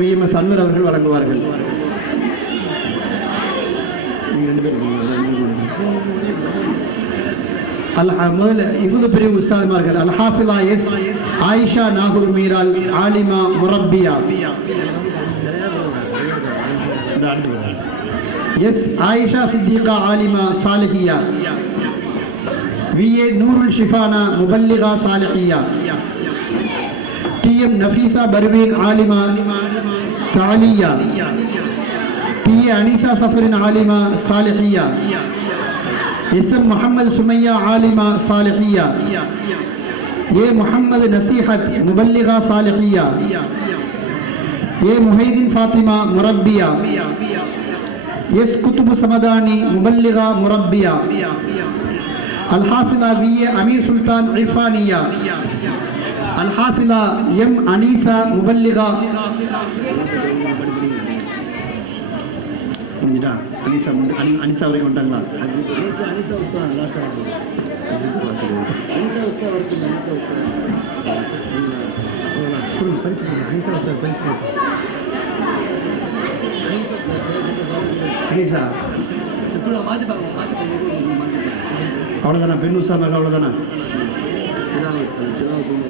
VMS Anwar அவர்கள் வழங்குவார்கள். முதல் இஃபுது பிரிவு உஸ்தாத்மார்கள் அல்ஹாஃபிலா எஸ் ஆயிஷா நாகூர் மீரால் ஆலிமா முரப்பியா, எஸ் ஆயிஷா சித்திகா ஆலிமா சாலிஹியா, விஏ நூருல் ஷிஃபானா முபல்லிகா சாலிஹியா, டிஎம் நஃபீசா பர்வீன் ஆலிமா தாலியா, பிஏ அனிசா சஃபரின் ஆலிமா சாலிஹியா, எஸ்எம் முஹம்மது சுமையா ஆலிமா சாலிஹியா, ஏ முஹம்மது நசீஹத் முபல்லிகா சாலிஹியா, ஏ முஹைதீன் ஃபாத்திமா முரப்பியா, எஸ் குத்துபு சமதானி முபல்லிகா முரப்பியா, அல்ஹாஃபிலா விஏ அமீர் சுல்தான் இஃபானியா, அல்ஹாஃபிலா எம் அனீசா முபல்லிகா அனிசா வரைக்கும் வந்துட்டாங்களா? அனிசா அவ்வளோதானா? பெண் உசாமாக அவ்வளோதானா?